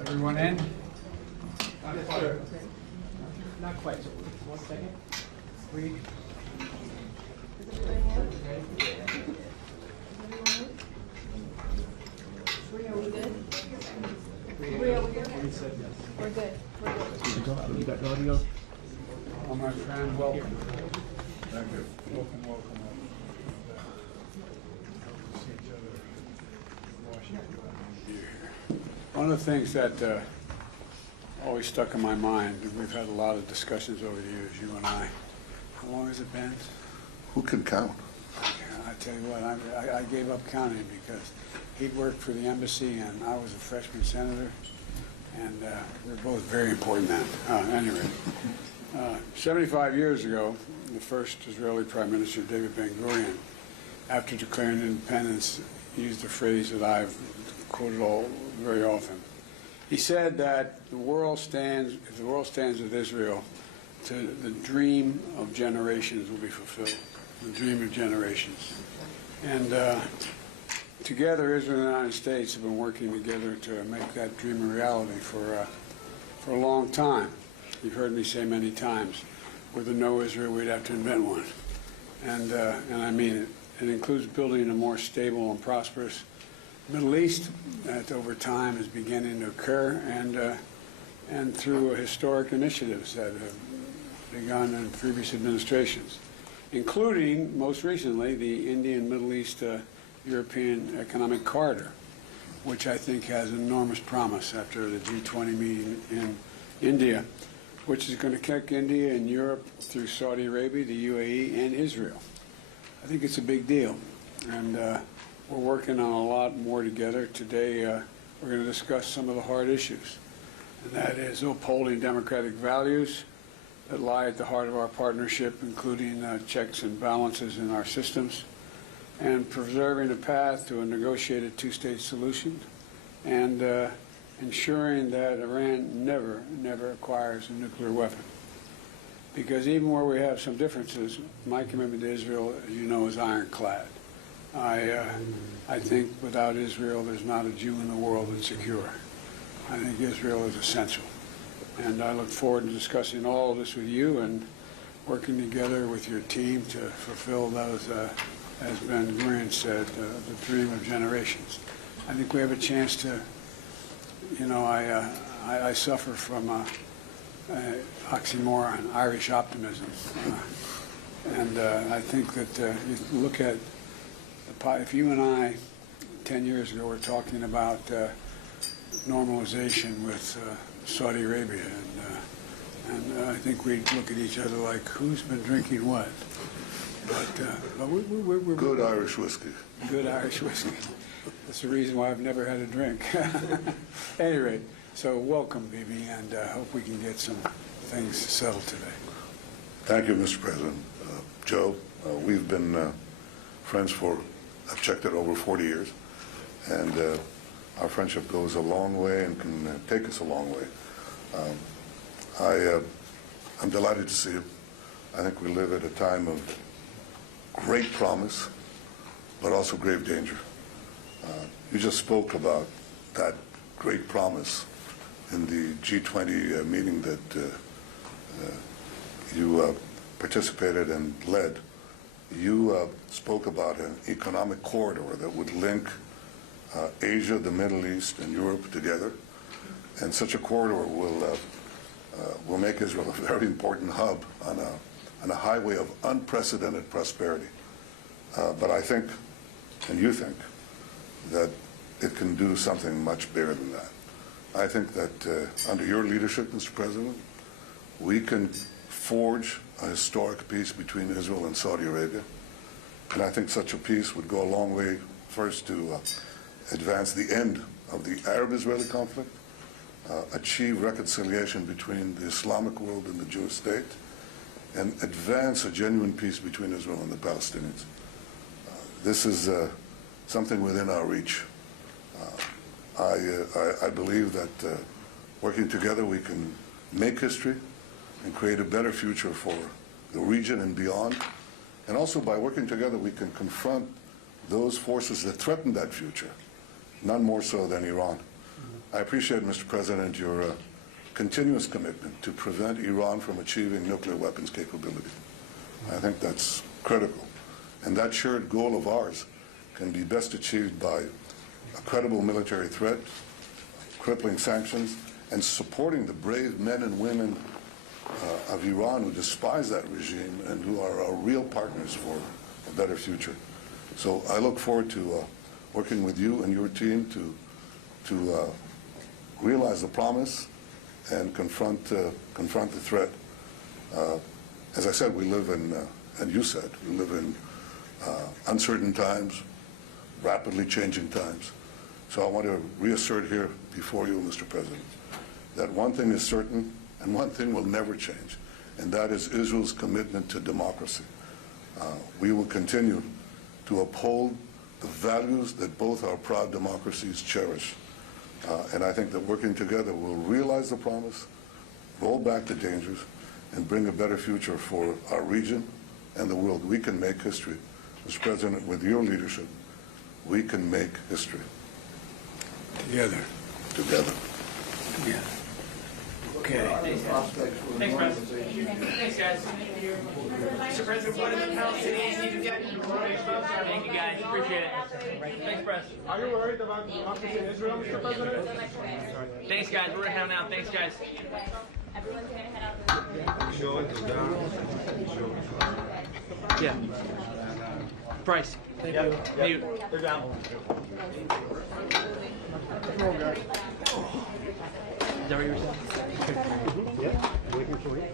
Everyone in? Not quite. So 1 second. 3. Are we good? We're good. We're good. You got the audio? Oh, my friend, welcome. Thank you. Welcome, welcome, welcome. See each other in Washington. One of the things that always stuck in my mind, and we've had a lot of discussions over the years, you and I. How long has it been? Who can count? I tell you what, I gave up counting because he'd worked for the embassy and I was a freshman senator, and we're both very important men. Anyway, 75 years ago, the first Israeli Prime Minister, David Ben-Gurion, after declaring independence, used a phrase that I've quoted very often. He said that if the world stands with Israel, the dream of generations will be fulfilled. The dream of generations. And together, Israel and the United States have been working together to make that dream a reality for a long time. You've heard me say many times, with a no Israel, we'd have to invent one. And I mean it. It includes building a more stable and prosperous Middle East that over time is beginning to occur, and through historic initiatives that have begun in previous administrations, including, most recently, the Indian Middle East European Economic Corridor, which I think has enormous promise after the G20 meeting in India, which is going to connect India and Europe through Saudi Arabia, the UAE, and Israel. I think it's a big deal, and we're working on a lot more together. Today, we're going to discuss some of the hard issues, and that is upholding democratic values that lie at the heart of our partnership, including checks and balances in our systems, and preserving a path to a negotiated two-state solution, and ensuring that Iran never acquires a nuclear weapon. Because even where we have some differences, my commitment to Israel, as you know, is ironclad. I think without Israel, there's not a Jew in the world that's secure. I think Israel is essential. And I look forward to discussing all of this with you and working together with your team to fulfill those, as Ben-Gurion said, the dream of generations. I think we have a chance to, you know, I suffer from oxymoron, Irish optimism. And I think that you look at, if you and I 10 years ago were talking about normalization with Saudi Arabia, and I think we'd look at each other like, who's been drinking what? But we're Good Irish whiskey. Good Irish whiskey. That's the reason why I've never had a drink. Anyway, so welcome, Bibi, and hope we can get some things settled today. Thank you, Mr. President. Joe, we've been friends for, I've checked it, over 40 years, and our friendship goes a long way and can take us a long way. I'm delighted to see you. I think we live at a time of great promise, but also grave danger. You just spoke about that great promise in the G20 meeting that you participated and led. You spoke about an economic corridor that would link Asia, the Middle East, and Europe together, and such a corridor will make Israel a very important hub on a highway of unprecedented prosperity. But I think, and you think, that it can do something much bigger than that. I think that under your leadership, Mr. President, we can forge a historic peace between Israel and Saudi Arabia. And I think such a peace would go a long way, first, to advance the end of the Arab-Israeli conflict, achieve reconciliation between the Islamic world and the Jewish state, and advance a genuine peace between Israel and the Palestinians. This is something within our reach. I believe that working together we can make history and create a better future for the region and beyond. And also by working together, we can confront those forces that threaten that future, none more so than Iran. I appreciate, Mr. President, your continuous commitment to prevent Iran from achieving nuclear weapons capability. I think that's critical. And that shared goal of ours can be best achieved by a credible military threat, crippling sanctions, and supporting the brave men and women of Iran who despise that regime and who are our real partners for a better future. So I look forward to working with you and your team to realize the promise and confront the threat. As I said, we live in, and you said, we live in uncertain times, rapidly changing times. So I want to reassert here before you, Mr. President, that one thing is certain and one thing will never change, and that is Israel's commitment to democracy. We will continue to uphold the values that both our proud democracies cherish. And I think that working together we'll realize the promise, roll back the dangers, and bring a better future for our region and the world. We can make history. Mr. President, with your leadership, we can make history. Together. Together. Yeah. Okay. Thanks, President. Thanks, guys. Mr. President, what do the Palestinians need to get? Thank you, guys. Appreciate it. Thanks, Press. Are you worried about democracy in Israel, Mr. President? Thanks, guys. We're heading out. Thanks, guys. Everyone's gonna head out. Yeah. Price. Thank you. Mute. They're down. Is that what you were saying? Yeah, waiting for you.